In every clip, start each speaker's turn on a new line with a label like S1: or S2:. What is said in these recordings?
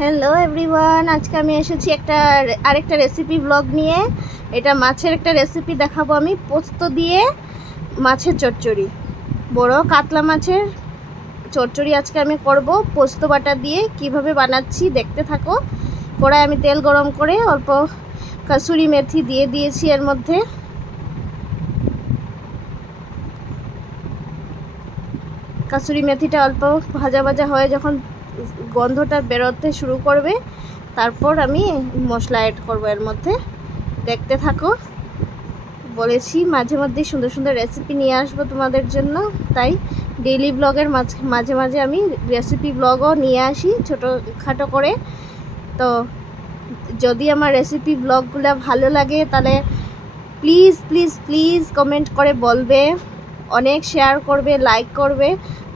S1: Hello everyone আজকে আমি এসেছি একটা আরেকটা রেসিপি ব্লগ নিয়ে। এটা মাছের একটা রেসিপি দেখাবো আমি। পোস্ত দিয়ে মাছের চচ্চড়ি। বড় কাতলা মাছের চচ্চড়ি আজকে আমি করব। পোস্ত বাটা দিয়ে কীভাবে বানাচ্ছি দেখতে থাকো। কড়াই আমি তেল গরম করে অল্প কাসুরি মেথি দিয়ে দিয়েছি এর মধ্যে। কাসুরি মেথিটা অল্প ভাজা ভাজা হয়ে যখন গন্ধটা বেরোতে শুরু করবে। তারপর আমি মশলা অ্যাড করব এর মধ্যে। দেখতে থাকো। বলেছি, মাঝে মধ্যেই সুন্দর সুন্দর রেসিপি নিয়ে আসব তোমাদের জন্য। তাই ডেইলি ব্লগের মাঝে মাঝে আমি রেসিপি ব্লগও নিয়ে আসি ছোটোখাটো করে। তো যদি আমার রেসিপি ব্লগগুলো ভালো লাগে, তাহলে প্লিজ প্লিজ প্লিজ কমেন্ট করে বলবে। অনেক শেয়ার করবে লাইক করবে,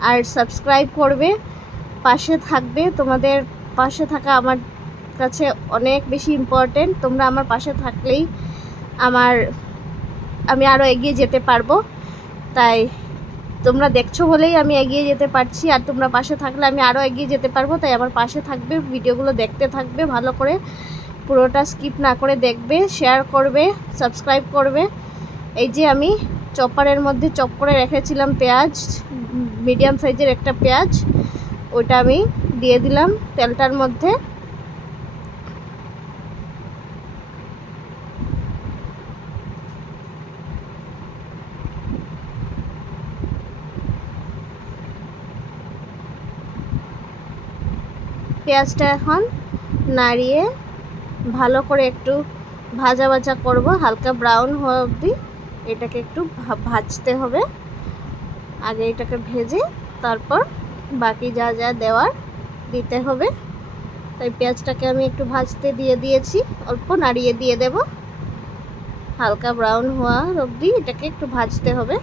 S1: আর সাবস্ক্রাইব করবে। পাশে থাকবে। তোমাদের পাশে থাকা আমার কাছে অনেক বেশি ইম্পর্টেন্ট তোমরা আমার পাশে থাকলেই আমার আমি আরও এগিয়ে যেতে পারব। তাই তোমরা দেখছ বলেই আমি এগিয়ে যেতে পারছি। আর তোমরা পাশে থাকলে আমি আরও এগিয়ে যেতে পারব। তাই আমার পাশে থাকবে ভিডিওগুলো দেখতে থাকবে ভালো করে পুরোটা স্কিপ না করে দেখবে শেয়ার করবে সাবস্ক্রাইব করবে। এই যে আমি চপারের মধ্যে চপ করে রেখেছিলাম পেঁয়াজ মিডিয়াম সাইজের একটা পেঁয়াজ। ওটা আমি দিয়ে দিলাম তেলটার মধ্যে। পেঁয়াজটা এখন নাড়িয়ে ভালো করে একটু ভাজা ভাজা করব, হালকা ব্রাউন হওয়া অবধি। এটাকে একটু ভাজতে হবে। আগে এটাকে ভেজে তারপর বাকি যা যা দেওয়ার দিতে হবে। তাই পেঁয়াজটাকে আমি একটু ভাজতে দিয়ে দিয়েছি, অল্প নাড়িয়ে দিয়ে দেব। হালকা ব্রাউন হওয়া অবধি এটাকে একটু ভাজতে হবে।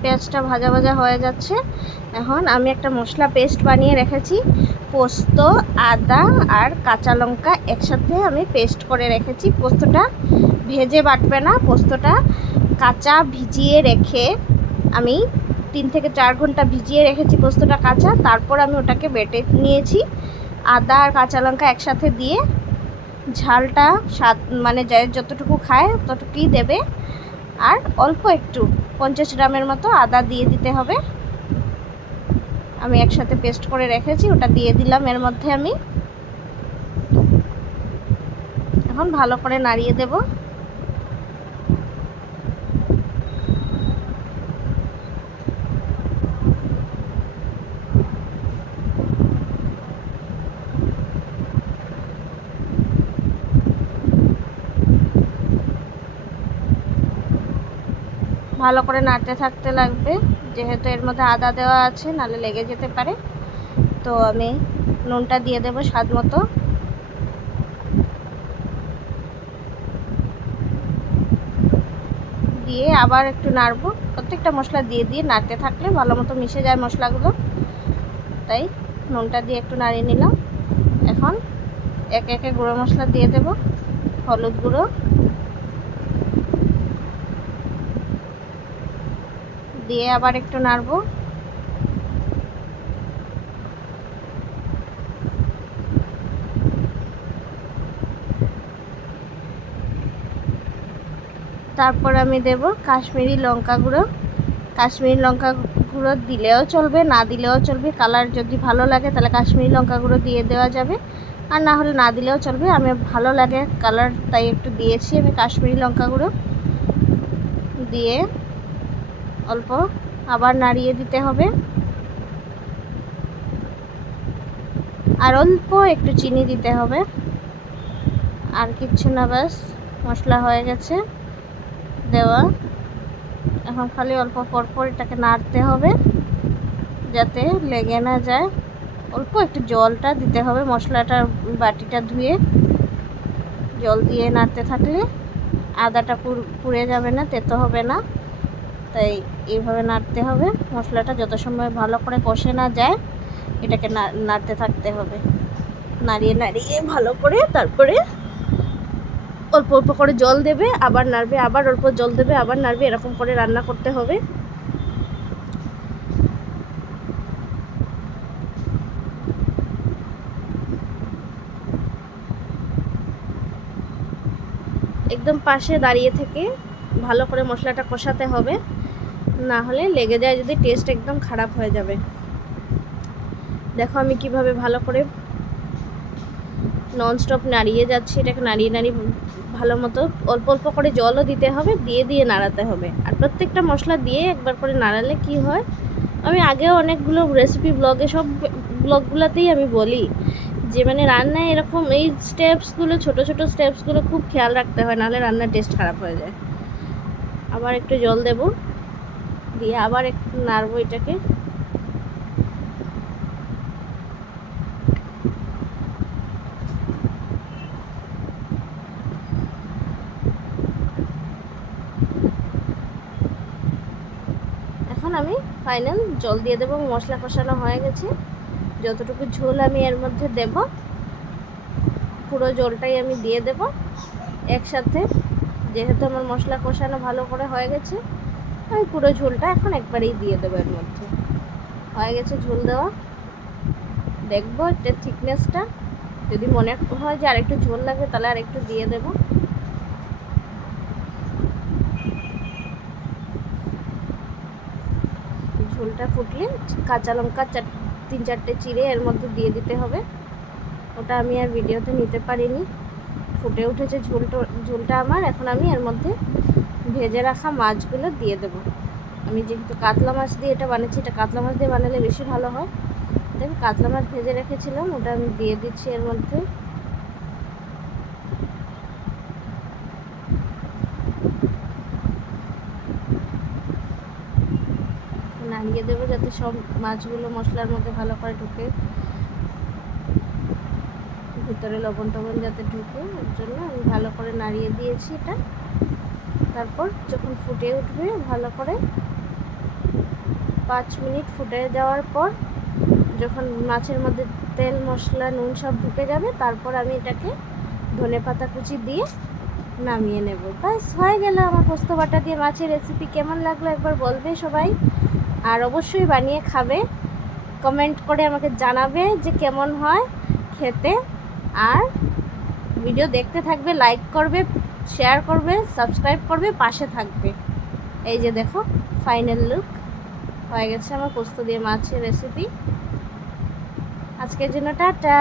S1: পেঁয়াজটা ভাজা ভাজা হয়ে যাচ্ছে। এখন আমি একটা মশলা পেস্ট বানিয়ে রেখেছি। পোস্ত, আদা আর কাঁচা লঙ্কা একসাথে আমি পেস্ট করে রেখেছি। পোস্তটা ভেজে বাটবে না। পোস্তটা কাঁচা ভিজিয়ে রেখে আমি তিন থেকে চার ঘণ্টা ভিজিয়ে রেখেছি পোস্তটা কাঁচা। তারপর আমি ওটাকে বেটে নিয়েছি। আদা আর কাঁচা লঙ্কা একসাথে দিয়ে ঝালটা স্বাদ মানে যতটুকু খায় ততটুকুই দেবে। আর অল্প একটু, পঞ্চাশ গ্রামের মতো আদা দিয়ে দিতে হবে। আমি একসাথে পেস্ট করে রেখেছি, ওটা দিয়ে দিলাম এর মধ্যে আমি। এখন ভালো করে নাড়িয়ে দেবো। ভালো করে নাড়তে থাকতে লাগবে। যেহেতু এর মধ্যে আদা দেওয়া আছে নালে লেগে যেতে পারে। তো আমি নুনটা দিয়ে দেবো স্বাদ মতো। দিয়ে আবার একটু নাড়বো। প্রত্যেকটা মশলা দিয়ে দিয়ে নাড়তে থাকলে ভালো মতো মিশে যায় মশলাগুলো। তাই নুনটা দিয়ে একটু নাড়িয়ে নিলাম। এখন একে একে গুঁড়ো মশলা দিয়ে দেব। হলুদ গুঁড়ো। দিয়ে আবার একটু নাড়বো। তারপর আমি দেব কাশ্মীরি লঙ্কা গুঁড়ো। কাশ্মীরি লঙ্কা গুঁড়ো দিলেও চলবে, না দিলেও চলবে। কালার যদি ভালো লাগে তাহলে কাশ্মীরি লঙ্কা গুঁড়ো দিয়ে দেওয়া যাবে। আর না হলে না দিলেও চলবে। আমি ভালো লাগে কালার, তাই একটু দিয়েছি আমি কাশ্মীরি লঙ্কা গুঁড়ো। দিয়ে অল্প। আবার নাড়িয়ে দিতে হবে। আর অল্প একটু চিনি দিতে হবে। আর কিচ্ছু না, ব্যাস, মশলা হয়ে গেছে দেওয়া। এখন খালি অল্প পর পর এটাকে নাড়তে হবে যাতে লেগে না যায়। অল্প একটু জলটা দিতে হবে মশলাটার বাটিটা ধুয়ে। জল দিয়ে নাড়তে থাকলে আদাটা পুড়ে যাবে না, তেতো হবে না। তাই এইভাবে নাড়তে হবে। মশলাটা যত সময় ভালো করে কষে না যায়, এটাকে নাড়তে থাকতে হবে। নাড়িয়ে নাড়িয়ে ভালো করে তারপরে অল্প অল্প করে জল দেবে, আবার নাড়বে, আবার অল্প জল দেবে, আবার নাড়বে, এরকম করে রান্না করতে হবে। একদম পাশে দাঁড়িয়ে থেকে ভালো করে মশলাটা কষাতে হবে। না হলে লেগে যায় যদি টেস্ট একদম খারাপ হয়ে যাবে। দেখো আমি কীভাবে ভালো করে ননস্টপ নাড়িয়ে যাচ্ছি। এটাকে নাড়িয়ে নাড়িয়ে ভালো মতো অল্প অল্প করে জলও দিতে হবে, দিয়ে দিয়ে নাড়াতে হবে। আর প্রত্যেকটা মশলা দিয়ে একবার করে নাড়ালে কি হয়? আমি আগেও অনেকগুলো রেসিপি ব্লগে সব ব্লগগুলোতেই আমি বলি যে মানে রান্নায় এরকম এই স্টেপসগুলো ছোট ছোট স্টেপসগুলো খুব খেয়াল রাখতে হয়, নাহলে রান্নার টেস্ট খারাপ হয়ে যায়। আবার একটু জল দেব। দিয়ে আবার একটু নাড়বো এটাকে। এখন আমি ফাইনাল জল দিয়ে দেবো মশলা কষানো হয়ে গেছে। যতটুকু ঝোল আমি এর মধ্যে দেব, পুরো জলটাই আমি দিয়ে দেব একসাথে। যেহেতু আমার মশলা কষানো ভালো করে হয়ে গেছে, আমি পুরো ঝোলটা এখন একবারেই দিয়ে দেবো এর মধ্যে। হয়ে গেছে ঝোল দেওয়া। দেখব একটা থিকনেসটা যদি মনে হয় যে আরেকটু ঝোল লাগবে তাহলে আর একটু দিয়ে দেবো। ঝোলটা ফুটলে কাঁচা লঙ্কা চার, তিন চারটে চিড়ে এর মধ্যে দিয়ে দিতে হবে। ওটা আমি আর ভিডিওতে নিতে পারিনি। ফুটে উঠেছে ঝোলটা ঝোলটা আমার। এখন আমি এর মধ্যে ভেজে রাখা মাছগুলো দিয়ে দেবো। আমি যেহেতু কাতলা মাছ দিয়ে এটা বানিয়েছি এটা কাতলা মাছ দিয়ে বানালে বেশি ভালো হয়। দেখুন কাতলা মাছ ভেজে রেখেছিলাম, ওটা আমি দিয়ে দিচ্ছি এর মধ্যে। নাড়িয়ে দেবো যাতে সব মাছগুলো মশলার মধ্যে ভালো করে ঢুকে। ভিতরে লবণ টবণ যাতে ঢুকে ওর জন্য আমি ভালো করে নাড়িয়ে দিয়েছি এটা। তারপর যখন ফুটে উঠবে, ভালো করে পাঁচ মিনিট ফুটে যাওয়ার পর যখন মাছের মধ্যে তেল, মশলা, নুন সব ঢুকে যাবে, তারপর আমি এটাকে ধনে পাতা কুচি দিয়ে নামিয়ে নেব। ব্যাস, হয়ে গেল আমার পোস্ত বাটা দিয়ে মাছের রেসিপি কেমন লাগল একবার বলবে সবাই। আর অবশ্যই বানিয়ে খাবে। কমেন্ট করে আমাকে জানাবে যে কেমন হয় খেতে। আর ভিডিও দেখতে থাকবে লাইক করবে শেয়ার করবে সাবস্ক্রাইব করবে, পাশে থাকবে। এই যে দেখো ফাইনাল লুক হয়ে গেছে আমার পোস্ত দিয়ে মাছের রেসিপি আজকের জন্য টাটা।